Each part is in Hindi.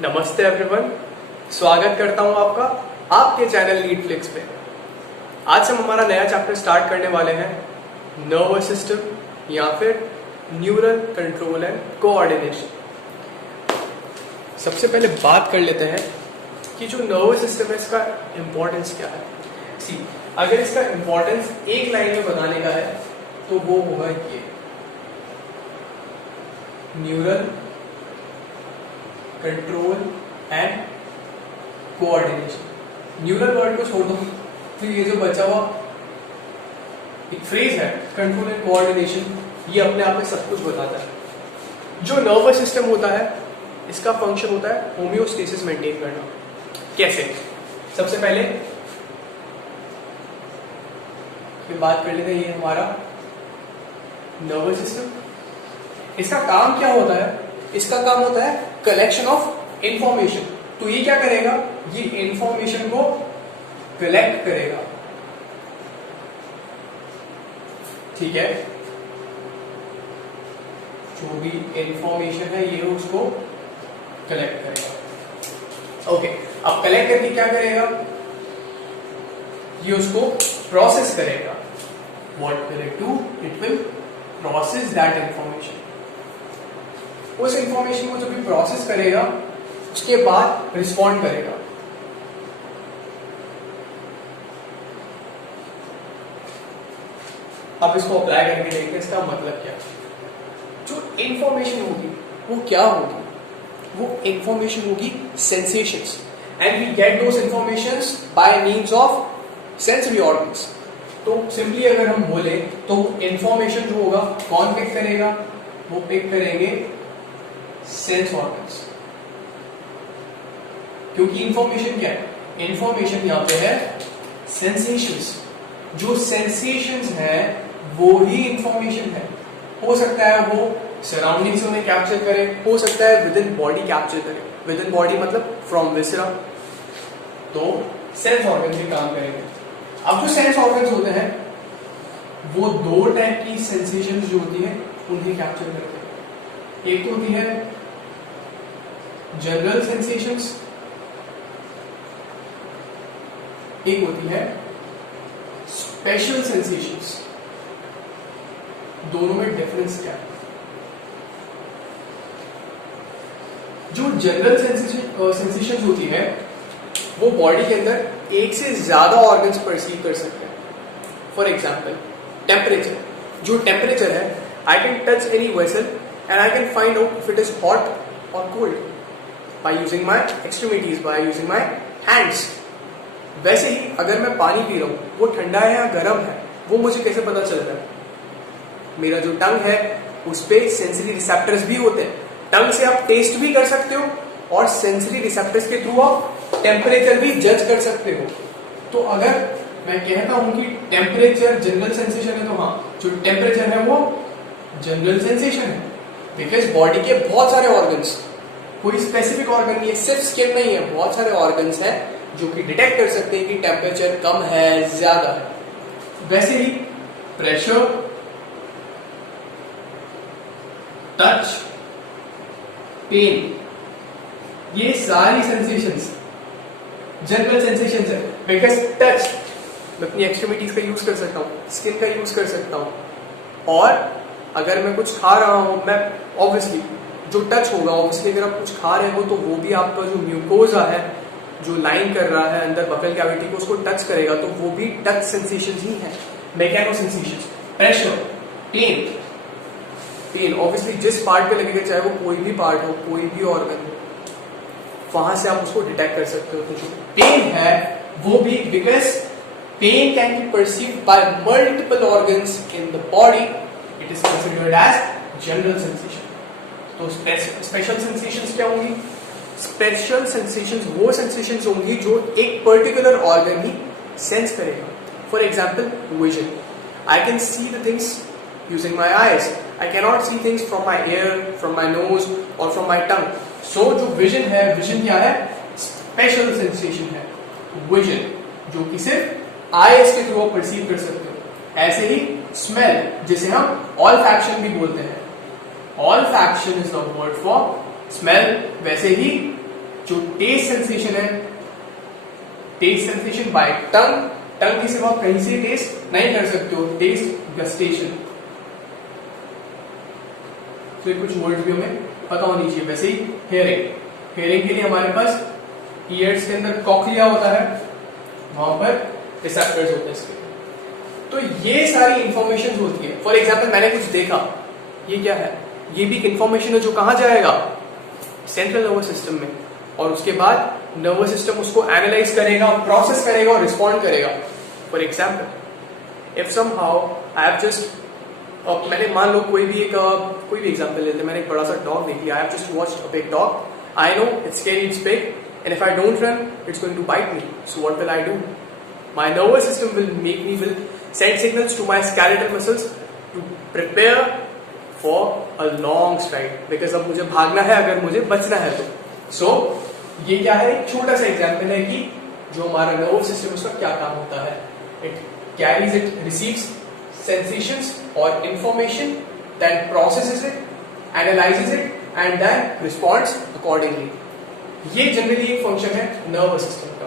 नमस्ते एवरीवन, स्वागत करता हूं आपका आपके चैनल नीट फ्लिक्स पे। आज हम हमारा नया चैप्टर स्टार्ट करने वाले हैं नर्वस सिस्टम या फिर न्यूरल कंट्रोल एंड कोऑर्डिनेशन। सबसे पहले बात कर लेते हैं कि जो नर्वस सिस्टम है इसका इंपॉर्टेंस क्या है। सी, अगर इसका इंपॉर्टेंस एक लाइन में बताने का है तो वो होगा ये neural control and coordination. Neural word को छोड़ दो, फिर ये जो बचा हुआ एक फ्रेज है कंट्रोल एंड कोऑर्डिनेशन, ये अपने आप में सब कुछ बताता है। जो नर्वस सिस्टम होता है इसका फंक्शन होता है होमियोस्टेसिस मेंटेन करना। कैसे? सबसे पहले बात कर लेते हैं, ये हमारा नर्वस सिस्टम। इसका काम क्या होता है? इसका काम होता है कलेक्शन ऑफ इंफॉर्मेशन। तो ये क्या करेगा? ये इंफॉर्मेशन को कलेक्ट करेगा, ठीक है। जो भी इंफॉर्मेशन है ये उसको कलेक्ट करेगा। ओके, अब कलेक्ट करके क्या करेगा? ये उसको प्रोसेस करेगा। What will it do? It will process that information. उस इंफॉर्मेशन को जो भी प्रोसेस करेगा उसके बाद रिस्पॉन्ड करेगा। अब इसको अप्लाई करके देखते हैं इसका मतलब क्या। जो इंफॉर्मेशन होगी वो क्या होगी? वो इंफॉर्मेशन होगी sensations, and we get those informations by means of sensory organs. तो सिंपली अगर हम बोले तो इंफॉर्मेशन जो होगा कौन पिक करेगा? वो पिक करेंगे सेंस ऑर्गन्स। क्योंकि इंफॉर्मेशन क्या है? इंफॉर्मेशन यहां पे है सेंसेशंस। जो सेंसेशंस है वो ही इंफॉर्मेशन है। हो सकता है वो सराउंडिंग से उन्हें कैप्चर करे, हो सकता है विद इन बॉडी कैप्चर करे। विद इन बॉडी मतलब फ्रॉम विसरा। तो सेंस ऑर्गन भी काम करेंगे। अब जो सेंस ऑर्गन्स होते हैं वो दो टाइप की सेंसेशंस जो होती है उन्हें कैप्चर करते हैं। एक तो होती है जनरल सेंसेशंस, एक होती है स्पेशल सेंसेशंस। दोनों में डिफरेंस क्या है? जो जनरल सेंसेशंस होती है वो बॉडी के अंदर एक से ज्यादा ऑर्गन्स परसीव कर सकते हैं। For example temperature. जो टेम्परेचर है, I can touch any vessel and I can find out if it is hot और cold by using my extremities, by using my hands। वैसे ही अगर मैं पानी पी रहा हूं वो ठंडा है या गर्म है वो मुझे कैसे पता चल रहा है? मेरा जो टंग है उस पे सेंसरी रिसेप्टर्स भी होते हैं। टंग से आप टेस्ट भी कर सकते हो और सेंसरी रिसेप्टर्स के थ्रू आप टेम्परेचर भी जज कर सकते हो। तो अगर मैं कहता हूं कि टेम्परेचर जनरल सेंसेशन है तो हाँ, जो टेम्परेचर है वो जनरल सेंसेशन है। बिकॉज बॉडी के बहुत सारे ऑर्गन्स, कोई स्पेसिफिक ऑर्गन नहीं है, सिर्फ स्किन नहीं है, बहुत सारे ऑर्गन्स हैं जो कि डिटेक्ट कर सकते हैं कि टेम्परेचर कम है ज्यादा है। वैसे ही प्रेशर, टच, पेन, ये सारी सेंसेशंस जनरल सेंसेशंस है। बिकॉज टच मैं अपनी एक्सट्रीमिटीज का यूज कर सकता हूँ, स्किन का यूज कर सकता हूँ, और अगर मैं कुछ खा रहा हूं, मैं ऑब्वियसली जो टच होगा, ऑब्वियसली अगर आप कुछ खा रहे हो तो वो भी आपका जो म्यूकोजा है जो लाइन कर रहा है अंदर बफल कैविटी को, उसको टच करेगा, तो वो भी टच सेंसेशंस ही है। Mechano sensations, pressure, pain. Pain obviously जिस पार्ट पे लगेगा, चाहे वो कोई भी पार्ट हो, कोई भी ऑर्गन हो, वहां से आप उसको डिटेक्ट कर सकते हो। तो जो पेन है वो भी, because pain can be perceived by multiple organs in the body, it is considered as general sensation. तो स्पेशल सेंसेशंस क्या होंगी? स्पेशल सेंसेशंस वो सेंसेशंस होंगी जो एक पर्टिकुलर ऑर्गन ही सेंस करेगा। For example vision, I can see the things using my eyes, I can not see things from my ear, from my nose और फ्रॉम माई टंग। सो जो विजन है, विजन क्या है? स्पेशल सेंसेशन है विजन, जो कि सिर्फ आईज के थ्रू परसीव कर सकते हो। ऐसे ही स्मेल, जिसे हम ऑल्फैक्शन भी बोलते हैं, olfaction is the word for smell. वैसे ही जो टेस्ट सेंसेशन है, टेस्ट सेंसेशन बाय टंग, टंग के सिवा कहीं से टेस्ट नहीं कर सकते हो, टेस्ट गस्टेशन। तो कुछ वर्ड्स भी हमें पता होनी चाहिए। वैसे ही हेयरिंग, हेयरिंग के लिए हमारे पास ईयर्स के अंदर कॉक्लिया होता है, वहां पर रिसेप्टर्स होते हैं इसके। तो ये सारी इंफॉर्मेशन होती है। फॉर एग्जाम्पल मैंने कुछ देखा, ये क्या है, ये भी एक इंफॉर्मेशन है जो कहां जाएगा, सेंट्रल नर्वस सिस्टम में, और उसके बाद नर्वस सिस्टम उसको एनालाइज करेगा, प्रोसेस करेगा और रिस्पॉन्ड करेगा। For example if somehow I have just, मैंने मान लो कोई भी एग्जाम्पल लेते हैं, मैंने एक बड़ा सा डॉग देख लिया, I have just watched a big dog, I know it's scary, it's big, and if I don't run, it's going to bite me. So what will I do? My nervous system will send signals to my skeletal muscles to prepare for a long stride. Because अब मुझे भागना है, अगर मुझे बचना है तो। So ये क्या है, एक छोटा सा एग्जाम्पल है कि जो हमारा नर्वस सिस्टम उसका क्या काम होता है। It carries, it receives sensations or information, then processes it, analyzes it, and then responds accordingly. ये जनरली एक फंक्शन है नर्वस सिस्टम का।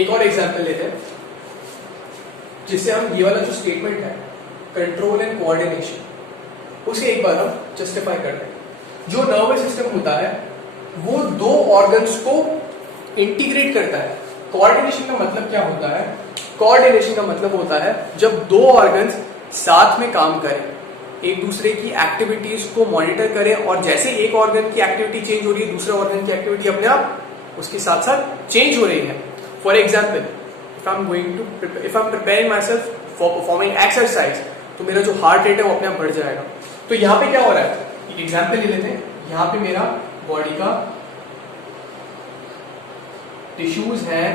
एक और एग्जांपल लेते हैं जिससे हम ये वाला जो स्टेटमेंट है कंट्रोल एंड कोऑर्डिनेशन, उसे एक बार हम जस्टिफाई करते हैं। जो नर्वस सिस्टम होता है वो दो ऑर्गन्स को इंटीग्रेट करता है। कोऑर्डिनेशन का मतलब क्या होता है, कोऑर्डिनेशन का मतलब होता है जब दो ऑर्गन्स साथ में काम करें, एक दूसरे की एक्टिविटीज को मॉनिटर करें, और जैसे एक ऑर्गन की एक्टिविटी चेंज हो रही है दूसरे ऑर्गन की एक्टिविटी अपने आप उसके साथ साथ चेंज हो रही है। For example if I am preparing my self for performing exercise, तो मेरा जो हार्ट रेट है वो अपने आप बढ़ जाएगा। तो यहाँ पे क्या हो रहा है, एग्जाम्पल ले लेते हैं, यहाँ पे मेरा बॉडी का टिश्यूज हैं,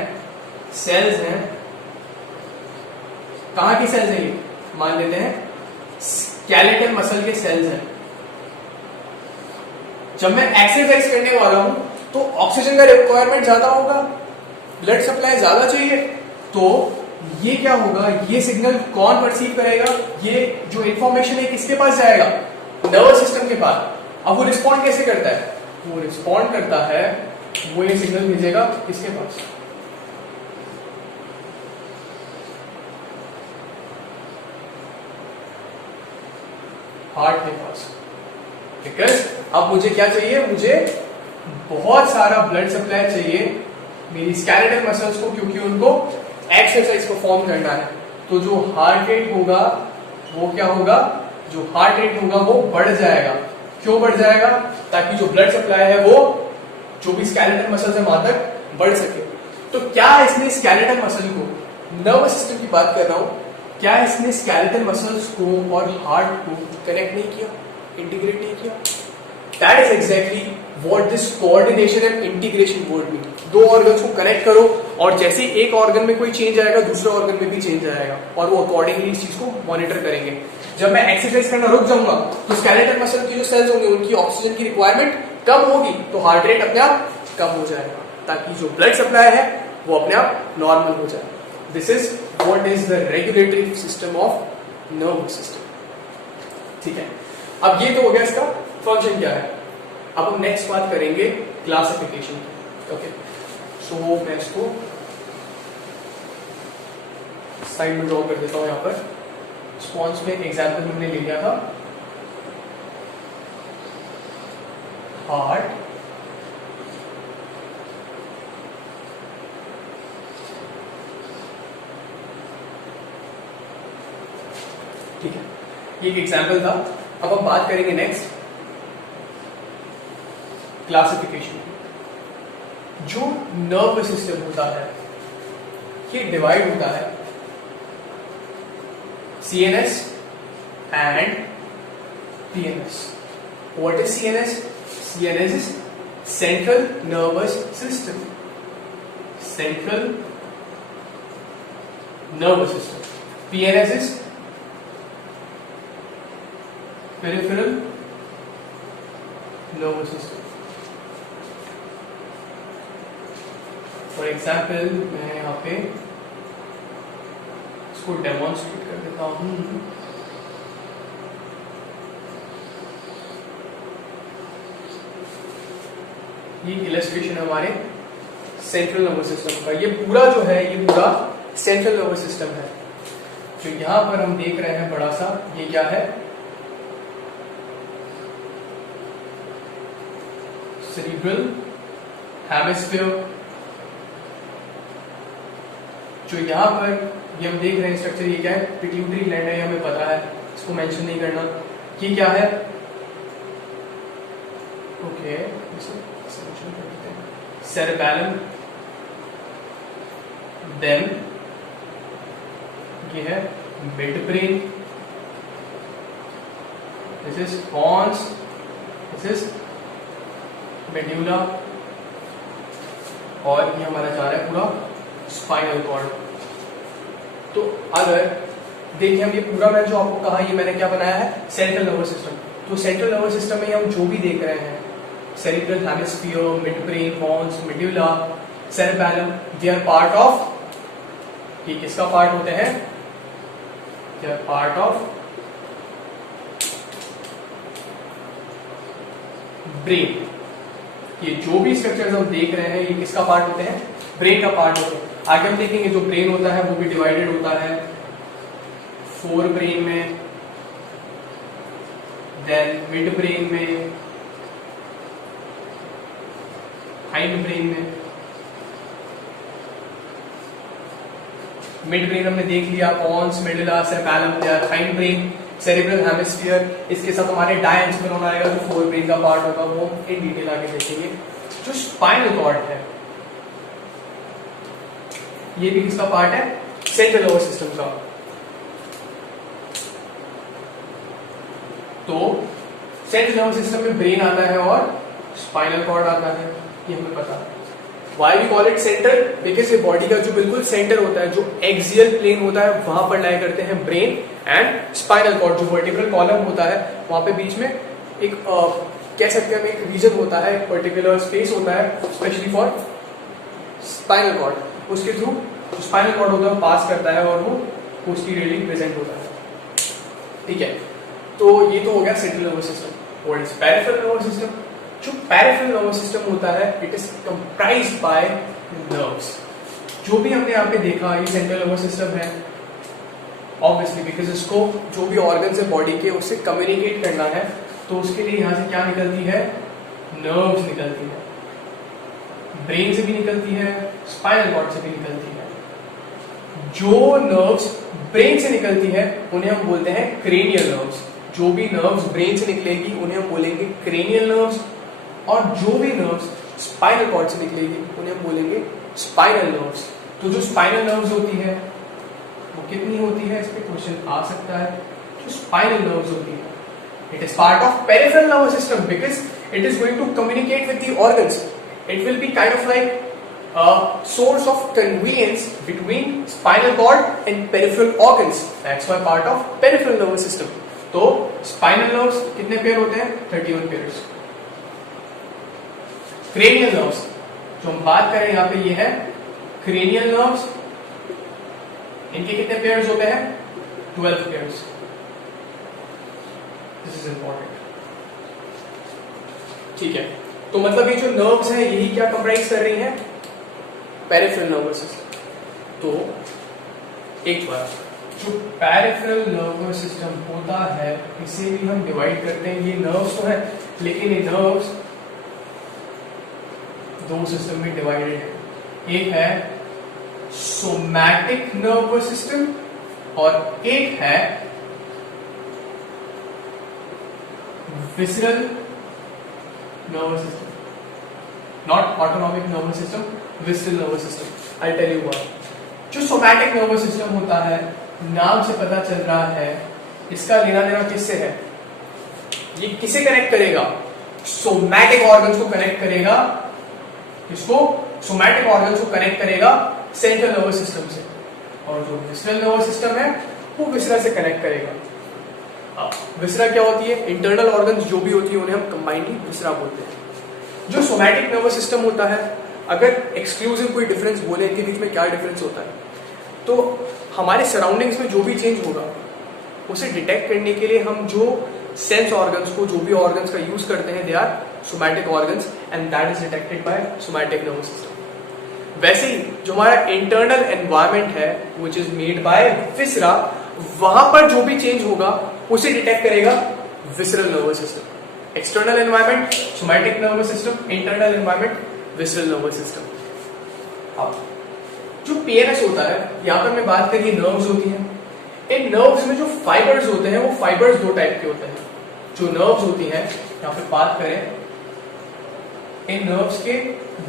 सेल्स हैं, कहाँ की सेल्स हैं, ये मान लेते हैं स्केलेटल मसल के सेल्स हैं। जब मैं एक्सरसाइज करने वाला हूं तो ऑक्सीजन का रिक्वायरमेंट ज्यादा होगा, ब्लड सप्लाई ज्यादा चाहिए, तो ये क्या होगा, ये सिग्नल कौन परसीव करेगा, ये जो इंफॉर्मेशन है किसके पास जाएगा, नर्वस सिस्टम के पास। अब वो रिस्पॉन्ड कैसे करता है, वो रिस्पॉन्ड करता है, वो ये सिग्नल भेजेगा किसके पास, हार्ट के पास। बिकॉज अब मुझे क्या चाहिए, मुझे बहुत सारा ब्लड सप्लाई चाहिए मेरी स्केलेटल मसल्स को, क्योंकि उनको एक्सरसाइज परफॉर्म करना है। तो जो हार्ट रेट होगा वो क्या होगा, जो हार्ट रेट होगा वो बढ़ जाएगा। क्यों बढ़ जाएगा, ताकि जो ब्लड सप्लाई है वो जो भी स्केलेटल मसल्स है वहां तक बढ़ सके। तो क्या इसने स्केलेटल मसल को, नर्वस सिस्टम की बात कर रहा हूं, क्या इसने स्केलेटल मसल्स को और हार्ट को कनेक्ट नहीं किया, इंटीग्रेट नहीं किया? That is exactly what this coordination and integration word mean. दो ऑर्गन्स को कनेक्ट करो, और जैसे एक ऑर्गन में कोई चेंज आएगा दूसरे ऑर्गन में भी चेंज आएगा, और वो अकॉर्डिंगली इस चीज को मॉनिटर करेंगे। जब मैं एक्सरसाइज करना रुक जाऊंगा तो स्केलेटल मसल की जो सेल्स होंगे उनकी ऑक्सीजन की रिक्वायरमेंट कम होगी, तो हार्ट रेट अपने आप कम हो जाएगा, ताकि जो ब्लड सप्लाई है वो अपने आप नॉर्मल हो जाए। This is what is the regulatory system of nervous system. ठीक है, अब ये तो हो गया इसका फंक्शन क्या है। अब हम नेक्स्ट बात करेंगे क्लासिफिकेशन की। ओके, सो मैं इसको साइड में ड्रॉ कर देता हूं। यहां पर स्पॉन्ज में एग्जाम्पल हमने ले लिया था हार्ट, ठीक है, ये एक एग्जाम्पल था। अब हम बात करेंगे नेक्स्ट क्लासिफिकेशन। जो नर्वस सिस्टम होता है ये डिवाइड होता है CNS and PNS. What is CNS? CNS is central nervous system, central nervous system. PNS is peripheral nervous system. For example मैं यहाँ पे इसको डेमोन्स्ट्रेट कर देता हूँ। ये इलस्ट्रेशन है हमारे सेंट्रल नर्वस सिस्टम का। ये पूरा जो है ये पूरा सेंट्रल नर्वस सिस्टम है। जो यहां पर हम देख रहे हैं बड़ा सा, ये क्या है? Cerebral hemisphere. जो यहां पर ये हम देख रहे हैं स्ट्रक्चर, ये क्या है? पिट्यूटरी ग्लैंड है, ये हमें पता है, इसको मेंशन नहीं करना। ये क्या है? ओके, सेरेबैलम। देन ये है mid brain, this is pons, this is medulla, और ये हमारा जा रहा है पूरा स्पाइनल कॉर्ड। तो अगर देखिए हम ये पूरा, मैं जो आपको कहा, ये मैंने क्या बनाया है? Central nervous system. तो सेंट्रल नर्वस सिस्टम में हम जो भी देख रहे हैं, cerebral hemisphere, mid brain, pons, medulla, cerebellum, they are part of, ये किसका पार्ट होते हैं? They are part of brain. ये जो भी स्ट्रक्चर्स हम देख रहे हैं, ये किसका पार्ट होते हैं? ब्रेन का पार्ट होते हैं। आगे हम देखेंगे जो ब्रेन होता है वो भी डिवाइडेड होता है 4 ब्रेन में, देन मिड ब्रेन में, हाइंड ब्रेन में। मिड ब्रेन हमने देख लिया, pons, medulla, cerebellum, hind brain, cerebral hemisphere. इसके साथ हमारे डायएंचफेरॉन आएगा जो 4 ब्रेन का पार्ट होगा, वो इन डिटेल आगे देखेंगे। जो स्पाइनल कॉर्ड है, ये भी किसका पार्ट है? सेंट्रल नर्वस सिस्टम का। तो सेंट्रल नर्वस सिस्टम में ब्रेन आता है और स्पाइनल कॉर्ड आता है, ये हमें पता है। Why we call it central? Because ये बॉडी का जो बिल्कुल सेंटर होता है, जो एक्सियल प्लेन होता है, वहां पर लाया करते हैं ब्रेन एंड स्पाइनल कॉर्ड। जो वर्टिब्रल कॉलम होता है, वहां पे बीच में एक कह सकते हैं एक रीजन होता है, एक पर्टिकुलर स्पेस होता है स्पेशली फॉर स्पाइनल कॉर्ड। उसके थ्रू स्पाइनल कॉर्ड होता है पास करता है और वो पोस्टीरियरली प्रेजेंट होता है। ठीक है, तो ये तो हो गया central nervous system. What is peripheral nervous system? जो पेरिफेरल नर्वस सिस्टम होता है, it is comprised by nerves. जो भी हमने यहाँ पे देखा, ये सेंट्रल नर्वस सिस्टम है ऑब्वियसली, बिकॉज इसको जो भी ऑर्गन है बॉडी के, उससे कम्युनिकेट करना है, तो उसके लिए यहाँ से क्या निकलती है? नर्व्स निकलती है। ब्रेन से भी निकलती है, स्पाइनल कॉर्ड से भी निकलती है। जो नर्व्स ब्रेन से निकलती है उन्हें हम बोलते हैं क्रेनियल नर्व्स। जो भी नर्व्स ब्रेन से निकलेगी उन्हें हम बोलेंगे क्रेनियल नर्व्स, और जो भी नर्व्स स्पाइनल कॉर्ड से निकलेगी उन्हें हम बोलेंगे स्पाइनल नर्व्स। तो जो स्पाइनल नर्व्स होती है वो कितनी होती है? इस पे क्वेश्चन आ सकता है। जो स्पाइनल नर्व्स होती है, it is part of peripheral nervous system because it is going to communicate with the organs. It will be kind of like a source of conveyance between spinal cord and peripheral organs. That's why part of peripheral nervous system. तो spinal nerves कितने पेयर होते हैं? 31 पेयर्स। cranial nerves जो हम बात करें यहाँ पे ये है cranial nerves, इनके कितने पेयर्स होते हैं? 12 पेयर्स। This is important. ठीक है, तो मतलब ये जो नर्व्स हैं यही क्या कंप्राइज कर रही हैं? Peripheral nervous system. तो एक बार जो पेरिफेरल नर्वस सिस्टम होता है, इसे भी हम डिवाइड करते हैं। ये नर्व्स तो है, लेकिन ये नर्व्स 2 सिस्टम में डिवाइडेड है। एक है सोमैटिक नर्वस सिस्टम और एक है visceral nervous system, not autonomic nervous system, visceral nervous system. I'll tell you why. जो somatic nervous system होता है, नाम से पता चल रहा है, इसका लेना देना किससे है? ये किसे कनेक्ट करेगा? सोमैटिक ऑर्गन्स को कनेक्ट करेगा। इसको सोमैटिक ऑर्गन्स को कनेक्ट करेगा सेंट्रल नर्वस सिस्टम से, और जो विसरल नर्वस सिस्टम है वो विसरा से कनेक्ट करेगा। विसरा क्या होती है? इंटरनल ऑर्गन्स जो भी होती है उन्हें हम कंबाइनली विसरा बोलते हैं। जो सोमैटिक नर्वस सिस्टम होता है, अगर एक्सक्लूसिव कोई डिफरेंस बोले इनके बीच में क्या डिफरेंस होता है, तो हमारे सराउंडिंग्स में जो भी चेंज होगा उसे डिटेक्ट करने के लिए हम जो सेंस ऑर्गन्स को, जो भी ऑर्गन्स का यूज करते हैं, they are somatic organs and that is detected by somatic nervous system. वैसे ही जो हमारा इंटरनल एनवायरनमेंट है which is made by viscera, वहां पर जो भी चेंज होगा उसे डिटेक्ट करेगा visceral nervous system. External environment somatic nervous system, internal environment visceral nervous system. अब जो पीएनएस होता है, यहां पर मैं बात करिए नर्व्स होती हैं। इन नर्व्स में जो फाइबर्स होते हैं वो फाइबर्स दो टाइप के होते हैं। जो नर्व्स होती हैं, यहां पे बात करें, इन नर्व्स के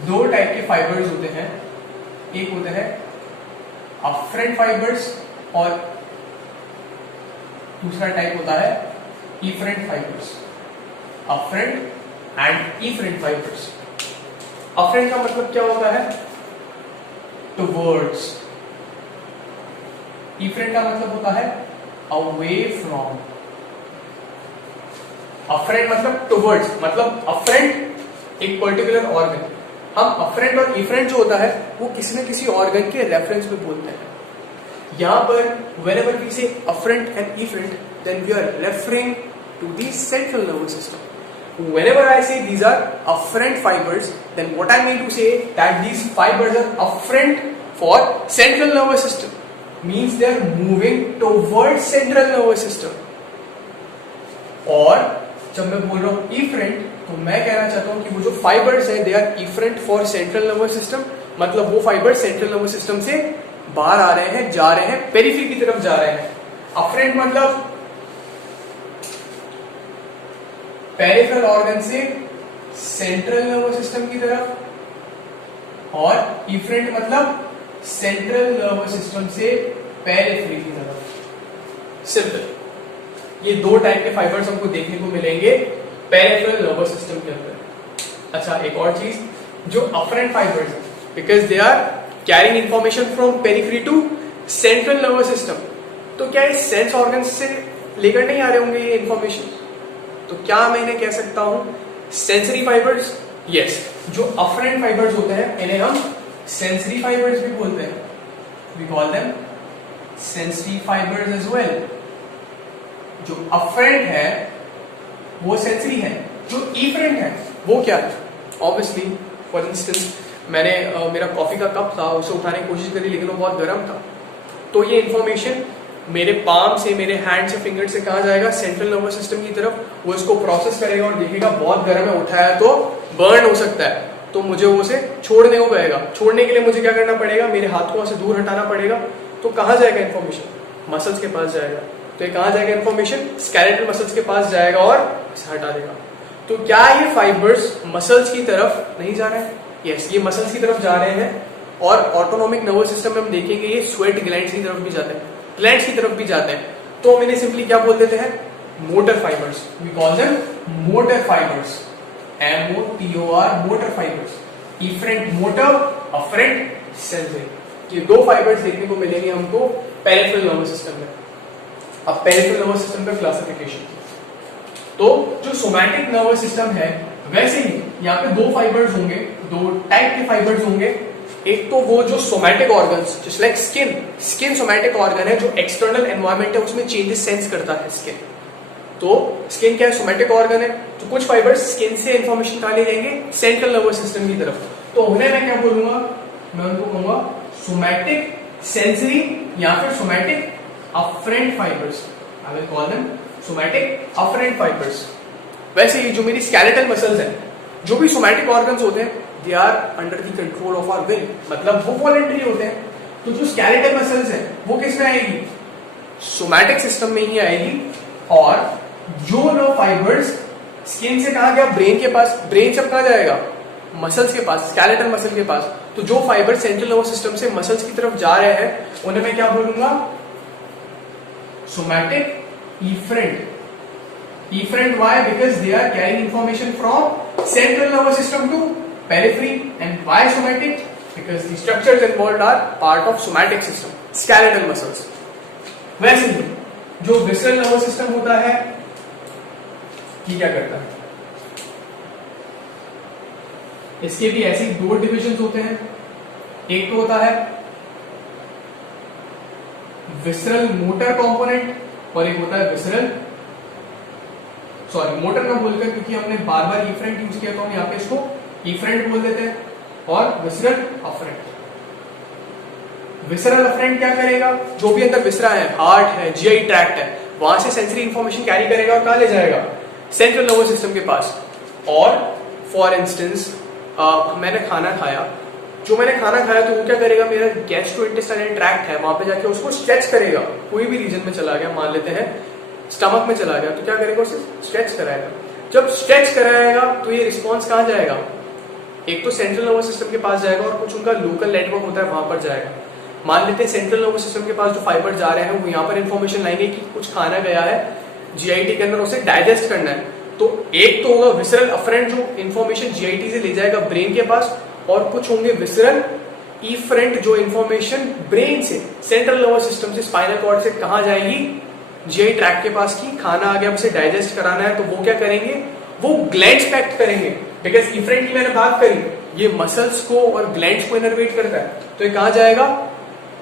दो टाइप के फाइबर्स होते हैं। एक होते हैं अफरेंट फाइबर्स और दूसरा टाइप होता है efferent fibres. Afferent and efferent fibres. Afferent का मतलब क्या होता है? टुवर्ड्स। इफरेंट का मतलब होता है अवे फ्रॉम। अफरेंट मतलब टुवर्ड्स, मतलब अफरेंट एक पर्टिकुलर ऑर्गन। हम अफरेंट और इफरेंट जो होता है वो किसी न किसी ऑर्गन के रेफरेंस में बोलते हैं। यहां पर whenever we say afferent and efferent, then we are referring to the central nervous system. Whenever I say these are afferent fibers, then what I mean to say that these fibers are afferent for central nervous system, means they are moving towards central nervous system. और जब मैं बोल रहा हूं efferent, तो मैं कहना चाहता हूं कि वो जो फाइबर्स है they are efferent for central nervous system, मतलब वो फाइबर सेंट्रल नर्वस सिस्टम से बाहर आ रहे हैं, जा रहे हैं, पेरिफेरी की तरफ जा रहे हैं। अफरेंट मतलब पेरिफेरल ऑर्गन से सेंट्रल नर्वस सिस्टम की तरफ, और इफरेंट मतलब सेंट्रल नर्वस सिस्टम से पेरिफेरी की तरफ। सिंपल। ये दो टाइप के फाइबर्स हमको देखने को मिलेंगे पेरिफेरल नर्वस सिस्टम के अंदर। अच्छा, एक और चीज, जो अफरेंट फाइबर्स है, because they are carrying information from periphery to central nervous system, तो क्या इस सेंस ऑर्गन से लेकर नहीं आ रहे होंगे ये इंफॉर्मेशन? तो क्या मैं इन्हें कह सकता हूं सेंसरी फाइबर्स? यस, जो अफरेंट फाइबर्स होते हैं इन्हें हम सेंसरी फाइबर्स भी बोलते हैं। We call them sensory fibres as well. जो अफरेंट है वो सेंसरी है, जो इफरेंट है वो क्या है? ऑब्वियसली, फॉर इंस्टेंस, मैंने मेरा कॉफी का कप था, उसे उठाने की कोशिश करी लेकिन वो बहुत गर्म था, तो ये इंफॉर्मेशन मेरे पाम से, मेरे हैंड से, फिंगर से कहा जाएगा सेंट्रल नर्वस सिस्टम की तरफ। वो इसको प्रोसेस करेगा और देखेगा बहुत गर्म है, उठाया तो बर्न हो सकता है, तो मुझे उसे छोड़ने को कहेगा। छोड़ने के लिए मुझे क्या करना पड़ेगा? मेरे हाथों से दूर हटाना पड़ेगा। तो कहाँ जाएगा इन्फॉर्मेशन? मसल्स के पास जाएगा। तो ये कहाँ जाएगा इन्फॉर्मेशन? स्केलेटल मसल्स के पास जाएगा और इसे हटा देगा। तो क्या ये फाइबर्स मसल्स की तरफ नहीं जा रहे हैं? यस, ये मसल्स की तरफ जा रहे हैं। और ऑटोनोमिक नर्वस सिस्टम में हम देखेंगे ये स्वेट ग्लैंड्स की तरफ भी जाते हैं, ग्लैंड्स की तरफ भी जाते हैं। तो हम इन्हें सिंपली क्या बोल देते हैं? Motor fibres. We call them motor fibres. MOTOR, motor fibres. Efferent motor, afferent sensory. ये दो फाइबर्स देखने को मिलेंगे हमको पेरिफेरल नर्वस सिस्टम में। अब पेरिफेरल नर्वस सिस्टम का क्लासिफिकेशन, तो जो सोमैटिक नर्वस सिस्टम है वैसे ही यहाँ पे दो फाइबर्स होंगे, दो टाइप के फाइबर्स होंगे। एक तो वो जो somatic organs, just like skin, skin somatic organ है, जो एक्सटर्नल एनवायरनमेंट है उसमें चेंजेस सेंस करता है स्किन। तो स्किन क्या है? सोमैटिक ऑर्गन है। तो कुछ फाइबर्स स्किन से इंफॉर्मेशन कहाँ ले जाएंगे? सेंट्रल नर्वस सिस्टम की तरफ। तो उन्हें मैं क्या बोलूंगा? मैं उनको कहूंगा सोमैटिक सेंसरी या फिर somatic afferent fibres. I will call them somatic afferent fibres. वैसे ही जो मेरी स्केलेटल मसल्स हैं, जो भी सोमैटिक ऑर्गन्स होते हैं, they are under the control of our will, मतलब वो वॉलंटरी होते हैं। तो जो स्केलेटल मसल्स हैं वो किस में आएगी? सोमैटिक सिस्टम में ही आएगी। और जो नर्व फाइबर्स स्किन से कहा गया ब्रेन के पास, ब्रेन से कहा जाएगा मसल्स के पास, स्केलेटल मसल के पास। तो जो फाइबर सेंट्रल नर्वस सिस्टम से मसल्स की तरफ जा रहे हैं उन्हें मैं क्या बोलूंगा? Somatic efferent. Efferent, why? Because they are carrying information from central nervous system to periphery. And why somatic? Because the structures involved are part of somatic system, skeletal muscles. वैसे ही जो visceral nervous system होता है ये क्या करता है? इसके भी ऐसे दो डिविजन्स होते हैं। एक तो होता है विसरल मोटर कंपोनेंट और एक होता है विसरल सॉरी मोटर ना बोलकर, क्योंकि हमने बार बार इफरेंट यूज किया तो हम यहाँ पे इसको इफरेंट बोल देते हैं, और विसरल अफरेंट। विसरल अफरेंट क्या करेगा, जो भी अंदर विसरा है, हार्ट है, जीआई ट्रैक्ट है, वहां से सेंसरी इंफॉर्मेशन कैरी करेगा और कहां ले जाएगा, सेंट्रल नर्वस सिस्टम के पास। और फॉर इंस्टेंस मैंने खाना खाया, जो मैंने खाना खाया तो वो क्या करेगा, मेरा गैस्ट्रोइंटेस्टाइनल ट्रैक्ट है, वहां पे जाके उसको स्ट्रेच करेगा, कोई भी रीजन में चला गया, मान लेते हैं स्टमक में चला गया, तो क्या करेगा, उसे स्ट्रेच कराएगा। जब स्ट्रेच कराएगा तो ये रिस्पॉन्स कहां जाएगा, एक तो सेंट्रल नर्वस सिस्टम के पास जाएगा और कुछ उनका लोकल नेटवर्क होता है वहां पर जाएगा। मान लेते हैं सेंट्रल नर्वस सिस्टम के पास जो फाइबर जा रहे हैं वो यहाँ पर इंफॉर्मेशन लाएंगे कि कुछ खाना गया है जीआईटी के अंदर, उसे डाइजेस्ट करना है। तो एक तो होगा विसरल अफरेंट जो इंफॉर्मेशन जीआईटी से ले जाएगा ब्रेन के पास, और कुछ होंगे विसरल इफरेंट जो इंफॉर्मेशन ब्रेन से, सेंट्रल नर्वस सिस्टम से, स्पाइनल कॉर्ड से कहां जाएगी, जीआई ट्रैक्ट के पास की खाना आ गया, उसे डाइजेस्ट कराना है, तो वो क्या करेंगे, वो ग्लैंड्स पे एक्ट करेंगे। बिकॉज इफरेंट की मैंने बात करी, ये मसल्स को और ग्लैंड्स को इनर्वेट करता है, तो ये कहां जाएगा,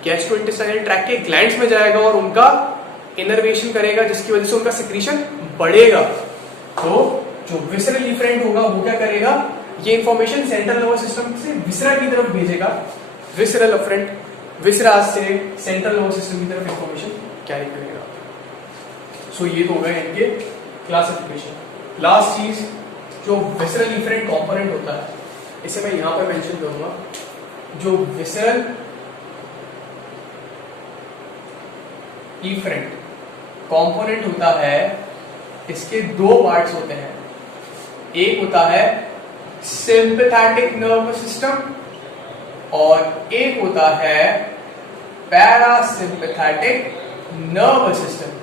गैस्ट्रोइंटेस्टाइनल ट्रैक्ट के ग्लैंड्स में जाएगा और उनका इनर्वेशन करेगा, जिसकी वजह से उनका सिक्रीशन बढ़ेगा। तो जो विसरल इफरेंट होगा वो क्या करेगा, ये इंफॉर्मेशन सेंट्रल नर्वस सिस्टम से विसरा की तरफ भेजेगा, विसरल अफरेंट विसरा से सेंट्रल नर्वस सिस्टम की तरफ इंफॉर्मेशन कैरी करेगा। सो ये तो हो गए इनके क्लासिफिकेशन। लास्ट चीज जो विसरल इफरेंट कंपोनेंट होता है, इसे मैं यहां पर मेंशन करूंगा। जो विसरल इफरेंट कंपोनेंट होता है, इसके दो पार्ट्स होते हैं, एक होता है सिंपैथेटिक नर्वस सिस्टम और एक होता है पैरासिम्पैथेटिक नर्वस सिस्टम।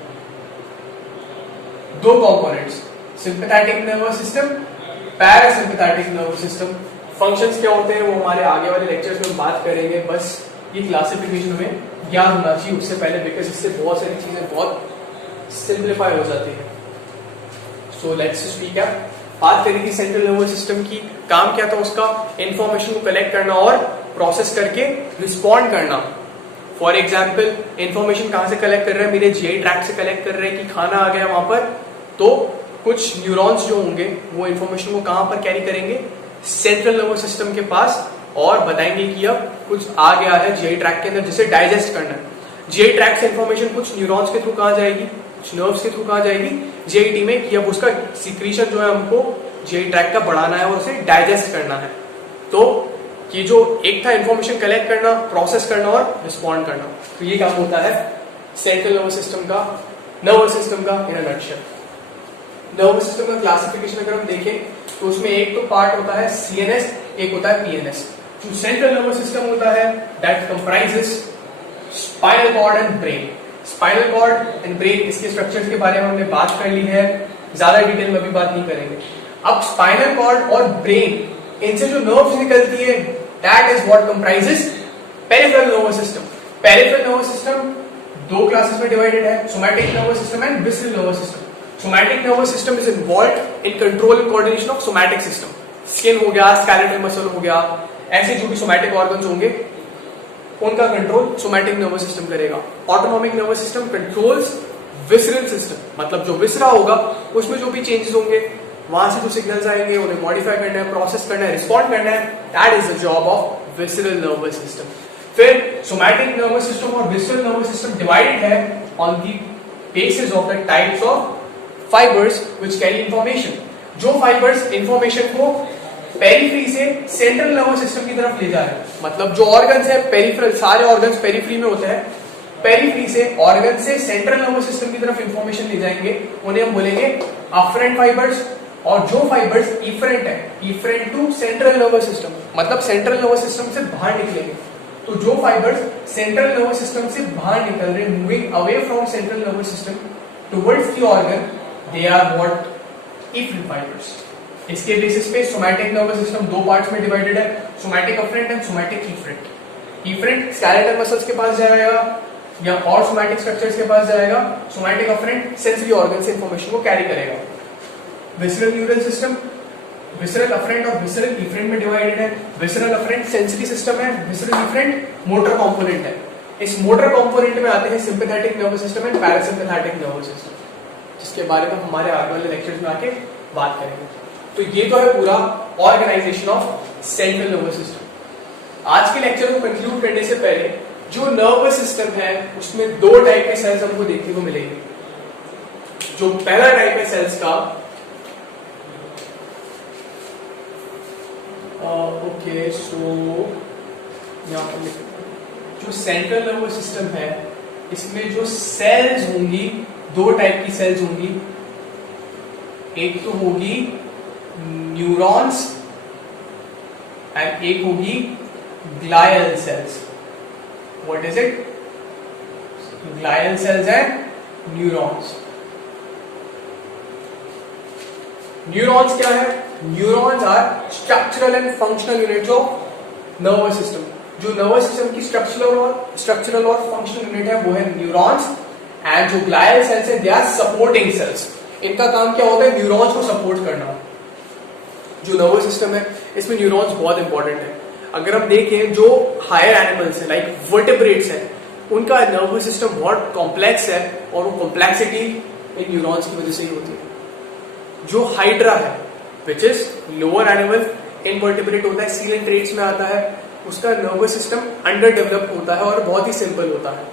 दो components, sympathetic nervous system, parasympathetic nervous system. Functions क्या होते हैं वो हमारे आगे वाले लेक्चर्स में बात करेंगे, बस ये क्लासिफिकेशन में ज्ञान होना चाहिए उससे पहले, बिकॉज इससे बहुत सारी चीजें बहुत सिंप्लीफाई हो जाती है। So let's speak up. बात करें कि सेंट्रल नर्वस सिस्टम की काम क्या था, उसका इंफॉर्मेशन को कलेक्ट करना और प्रोसेस करके रिस्पॉन्ड करना। फॉर एग्जाम्पल इंफॉर्मेशन कहां से कलेक्ट कर रहे हैं, मेरे जीआई ट्रैक्ट से कलेक्ट कर रहे हैं कि खाना आ गया वहां पर, तो कुछ न्यूरॉन्स जो होंगे वो इंफॉर्मेशन को कहां पर कैरी करेंगे, सेंट्रल नर्वस सिस्टम के पास, और बताएंगे कि अब कुछ आ गया है जीआई ट्रैक्ट के अंदर जिसे डाइजेस्ट करना है। जीआई ट्रैक्ट से इंफॉर्मेशन कुछ न्यूरॉन्स के थ्रू कहां जाएगी, कुछ नर्व्स के थ्रू कहां जाएगी, जीआईटी में, कि अब उसका सिक्रीशन जो है हमको जीआई ट्रैक्ट का बढ़ाना है और उसे डाइजेस्ट करना है। तो ये जो एक था इंफॉर्मेशन कलेक्ट करना, प्रोसेस करना और रिस्पॉन्ड करना, तो ये काम होता है सेंट्रल नर्वस सिस्टम का, नर्वस सिस्टम का इन अ नटशेल। नर्वस सिस्टम का क्लासिफिकेशन अगर हम देखें तो उसमें एक तो पार्ट होता है सीएनएस, एक होता है पीएनएस। जो सेंट्रल नर्वस सिस्टम होता है that comprises spinal cord and brain. Spinal cord and brain, इसके स्ट्रक्चर्स के बारे में हमने बात कर ली है, ज्यादा डिटेल में अभी बात नहीं करेंगे। अब स्पाइनल कॉर्ड और ब्रेन, इनसे जो नर्व्स निकलती है that is what comprises peripheral nervous system. Peripheral nervous system दो क्लासेस में डिवाइडेड है, somatic nervous system and visceral nervous system. Somatic nervous system is involved in control and coordination of somatic system. Skin हो गया, स्केलेटल मसल हो गया, ऐसे जो भी सोमैटिक ऑर्गन्स होंगे उनका कंट्रोल सोमैटिक नर्वस सिस्टम करेगा। Autonomic nervous system controls visceral system, मतलब जो विसरा होगा उसमें जो भी चेंजेस होंगे, वहां से जो सिग्नल्स आएंगे उन्हें मॉडिफाई करना है, प्रोसेस करना है, रिस्पॉन्ड करना है, that is the job of visceral nervous system. फिर सोमैटिक नर्वस सिस्टम और विसरल नर्वस सिस्टम डिवाइडेड है on the basis of the types of fibres which carry information. जो फाइबर्स इंफॉर्मेशन को पेरिफेरी से सेंट्रल नर्वस सिस्टम की तरफ ले जा रहे हैं, मतलब जो ऑर्गन्स है पेरिफेरल, सारे ऑर्गन्स पेरिफेरी में होते हैं, पेरिफेरी से ऑर्गन से सेंट्रल नर्वस सिस्टम की तरफ इंफॉर्मेशन ले जाएंगे, उन्हें हम बोलेंगे अफरेंट फाइबर्स। और जो फाइबर्स इफरेंट है, efferent to central nervous system, मतलब सेंट्रल नर्वस सिस्टम से बाहर निकलेंगे, तो जो फाइबर्स सेंट्रल नर्वस सिस्टम से बाहर निकल रहे, moving away from central nervous system towards the organ, they are what efferent fibres. इसके बेसिस पे सोमैटिक नर्वस सिस्टम दो पार्ट्स में डिवाइडेड है, somatic afferent and somatic efferent. Efferent skeletal muscles के पास जाएगा या और सोमैटिक स्ट्रक्चर्स के पास जाएगा, सोमैटिक अफरेंट सेंसरी ऑर्गन से इंफॉर्मेशन को कैरी करेगा। Visceral neural system visceral afferent और विसरल इफरेंट में डिवाइडेड है। विसरल अफरेंट सेंसरी सिस्टम है, विसरल इफरेंट मोटर कंपोनेंट है। इस मोटर कंपोनेंट में आते हैं sympathetic nervous system and parasympathetic nervous system. जिसके बारे में हमारे आगे वाले लेक्चर्स में आके बात करेंगे। तो ये तो है पूरा organisation of central nervous system. आज के लेक्चर को कंक्लूड करने से पहले जो नर्वस सिस्टम है उसमें दो टाइप के सेल्स हमको देखने को मिलेंगे। जो पहला टाइप है सेल्स का, ओके सो यहां पर जो सेंट्रल नर्वस सिस्टम है इसमें जो सेल्स होंगी, दो टाइप की सेल्स होंगी। एक तो होगी न्यूरॉन्स एंड एक होगी glial cells. What is it? Glial cells and neurons. Neurons क्या है? Neurons are structural and functional units of nervous system. जो नर्वस सिस्टम की स्ट्रक्चरल और फंक्शनल यूनिट है वो है न्यूरॉन्स, एंड जो ग्लायल सेल्स है दे आर सपोर्टिंग सेल्स। इनका काम क्या होता है? न्यूरॉन्स को सपोर्ट करना। जो नर्वस सिस्टम है इसमें न्यूरॉन्स बहुत इंपॉर्टेंट है। अगर हम देखें जो हायर एनिमल्स है लाइक वर्टेब्रेट्स है, उनका नर्वस सिस्टम बहुत कॉम्प्लेक्स है और वो कॉम्प्लेक्सिटी इन न्यूरॉन्स की वजह से ही होती है। जो हाइड्रा है which is lower animal, invertebrate होता है, सीलेंट्रेट्स में आता है, उसका नर्वस सिस्टम अंडर डेवलप होता है और बहुत ही सिंपल होता है।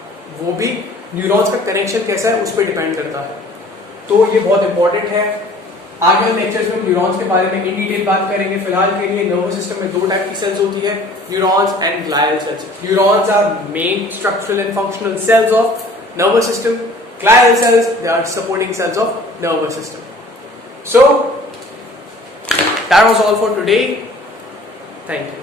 वो भी न्यूरॉन्स का कनेक्शन कैसा है उस पर डिपेंड करता है। तो ये बहुत इंपॉर्टेंट है। आगे वाले लेक्चर्स में न्यूरॉन्स के बारे में इन डिटेल बात करेंगे। फिलहाल के लिए नर्वस सिस्टम में दो टाइप की सेल्स होती है, neurons and glial cells. Neurons are main structural and functional cells of nervous system. Glial cells they are supporting cells of nervous system. So that was all for today. Thank you.